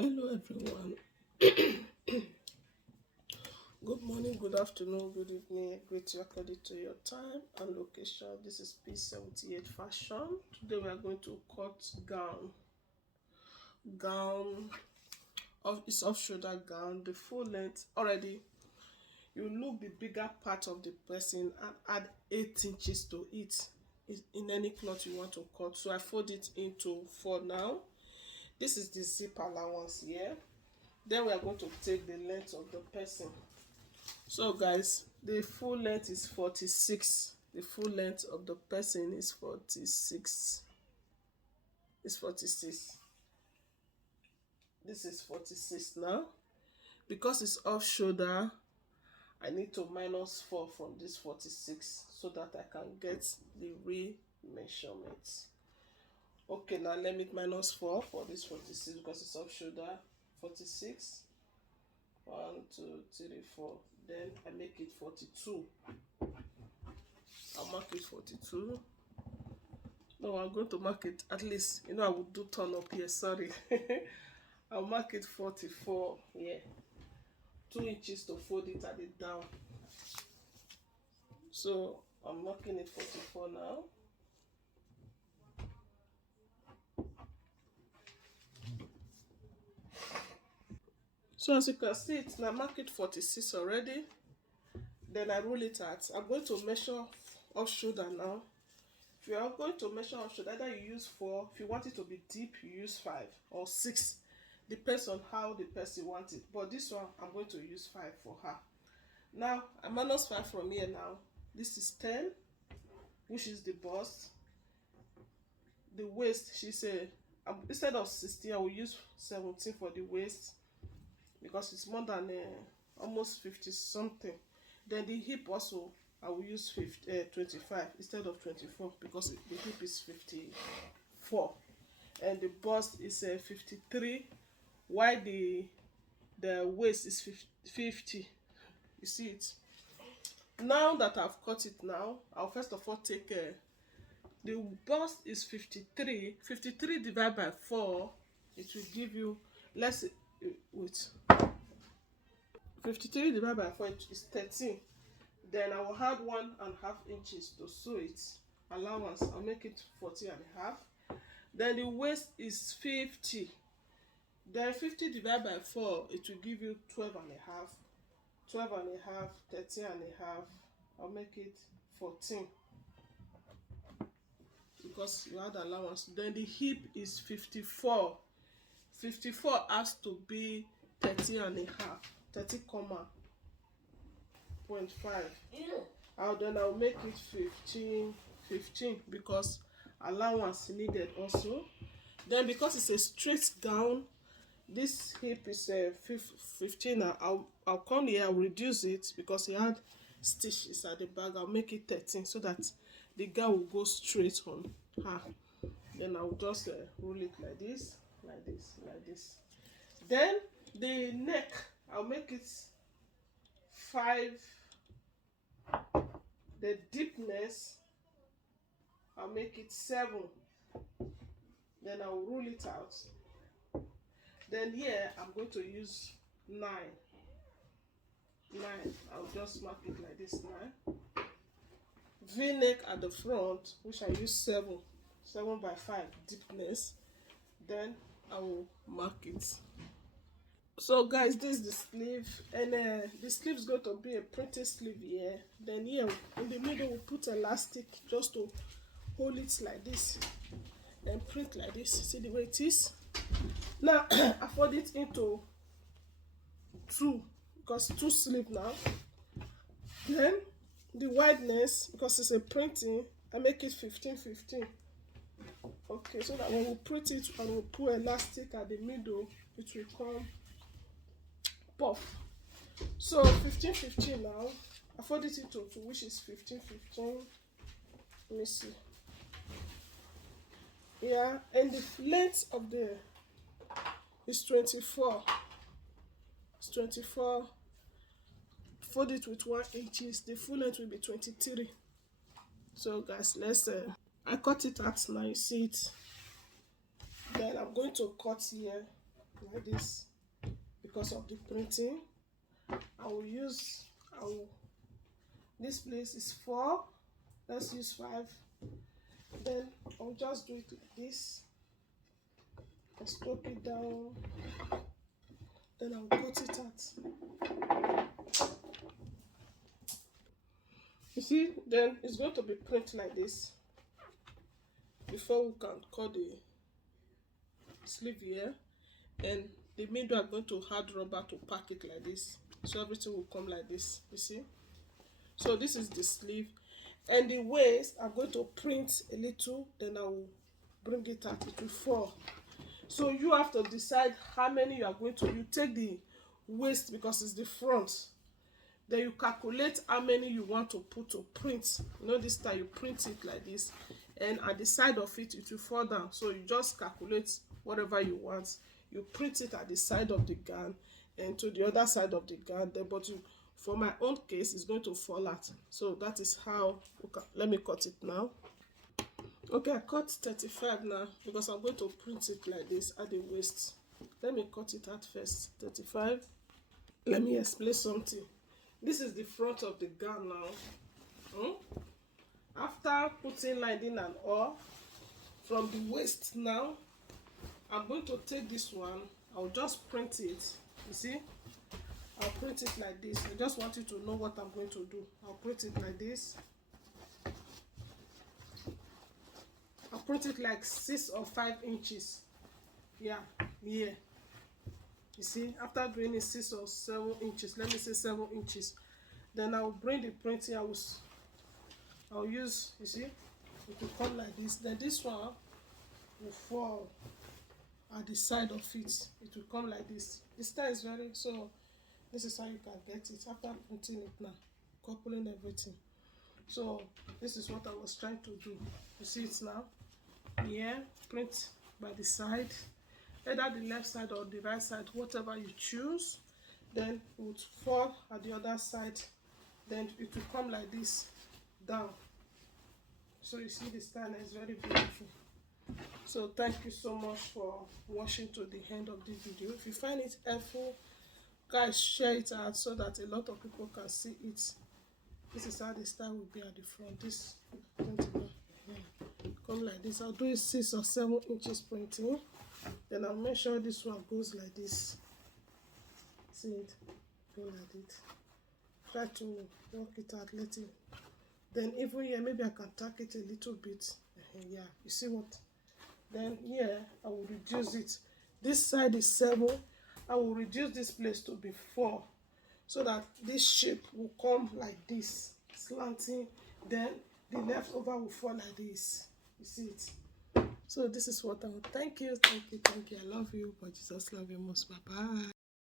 Hello everyone. Good morning, good afternoon, good evening. Great you according to your time and location. This is P78 Fashion. Today we are going to cut gown. Gown of it's off shoulder gown, the full length already. You look the bigger part of the person and add 8 inches to it in any cloth you want to cut. So I fold it into 4 now. This is the zip allowance here. Then we are going to take the length of the person. So guys, the full length is 46. The full length of the person is 46. It's 46. This is 46 now. Because it's off shoulder, I need to minus 4 from this 46 so that I can get the real measurements. Okay, now let me minus 4 for this 46 because it's off shoulder. 46. 1, 2, 3, 4. Then I make it 42. I'll mark it 42. No, I'm going to mark it at least. I would do turn up here. Sorry. I'll mark it 44. Yeah. 2 inches to fold it at it down. So I'm marking it 44 now. So as you can see, it's now marked it 46 already. Then I roll it out. I'm going to measure off shoulder now. If you are going to measure off shoulder, either you use 4. If you want it to be deep, you use 5 or 6. Depends on how the person wants it. But this one, I'm going to use 5 for her. Now, I minus 5 from here now. This is 10, which is the bust. The waist, she said, instead of 16, I will use 17 for the waist because it's more than almost 50 something. Then the hip also, I will use 25 instead of 24 because the hip is 54. And the bust is 53, while the waist is 50. You see it? Now that I've cut it now, I'll first of all take the bust is 53. 53 divided by 4, it will give you, let's wait. 53 divided by 4 is 13. Then I will add 1.5 inches to sew it. Allowance, I'll make it 40.5. Then the waist is 50. Then 50 divided by 4, it will give you 12.5. 12.5, 13.5. I'll make it 14 because you add allowance. Then the hip is 54. 54 has to be 30.5. 30.5. I'll make it 15 because allowance needed also. Then because it's a straight gown, this hip is 15. I'll come here, I'll reduce it because he had stitches at the back. I'll make it 13 so that the gown will go straight on her. Then I'll just roll it like this, like this, like this. Then the neck, I'll make it 5. The deepness, I'll make it 7. Then I'll roll it out. Then here I'm going to use 9. I'll just mark it like this, 9. V-neck at the front, which I use 7 by 5 deepness. Then I will mark it. So guys, this is the sleeve, and the sleeve is going to be a printed sleeve here. Then here in the middle we'll put elastic just to hold it like this and print like this. See the way it is. Now I fold it into 2 because 2 sleeve now. Then the wideness, because it's a printing, I make it 15. Okay, so that when we print it and we put elastic at the middle, it will come puff. So 15 now. I fold it into 2, which is 15. Let me see. Yeah, and the length of the is 24. It's 24. Fold it with 1 inch. The full length will be 23. So guys, let's I cut it out now. You see it. Then I'm going to cut here. like this. Because of the printing, this place is 4, let's use 5. Then I'll just do it like this. I'll stroke it down, then I'll cut it out. You see, then it's going to be print like this before we can cut the sleeve here. And the middle, I'm going to add rubber to pack it like this, so everything will come like this. You see, so this is the sleeve. And the waist, I'm going to print a little, then I will bring it out. It will fall. So you have to decide how many you are going to. You take the waist because it's the front. Then you calculate how many you want to put to print. You know, this time you print it like this, and at the side of it, it will fall down. So you just calculate whatever you want. You print it at the side of the gown and to the other side of the gown. Then, but for my own case, it's going to fall out. So that is how. Okay, let me cut it now. Okay, I cut 35 now because I'm going to print it like this at the waist. Let me cut it out first. 35. Let me explain something. This is the front of the gown now. After putting lining and all, from the waist now, I'm going to take this one. I'll just print it. You see, I'll print it like this. I just want you to know what I'm going to do. I'll print it like this. I'll print it like 6 or 5 inches. Yeah, here. You see, after doing it 6 or 7 inches, let me say 7 inches, then I will bring the printing. I'll use, you see, it will come like this. Then this one will fall at the side of it. It will come like this. The style is very, so this is how you can get it after printing it now, coupling everything. So this is what I was trying to do. You see it now? Here, print by the side, either the left side or the right side, whatever you choose. Then it would fall at the other side. Then it will come like this down. So you see the style is very beautiful. So thank you so much for watching to the end of this video. If you find it helpful, guys, share it out so that a lot of people can see it. This is how the style will be at the front. This come like this. I'll do it 6 or 7 inches printing. Then I'll make sure this one goes like this. See it? Go like it. Try to work it out, let it. Then even here, maybe I can tack it a little bit. Yeah, you see what? Then here, I will reduce it. This side is 7. I will reduce this place to be 4, so that this shape will come like this, slanting. Then the leftover will fall like this. You see it? So this is what I will. Thank you. I love you, but Jesus love you most. Bye bye.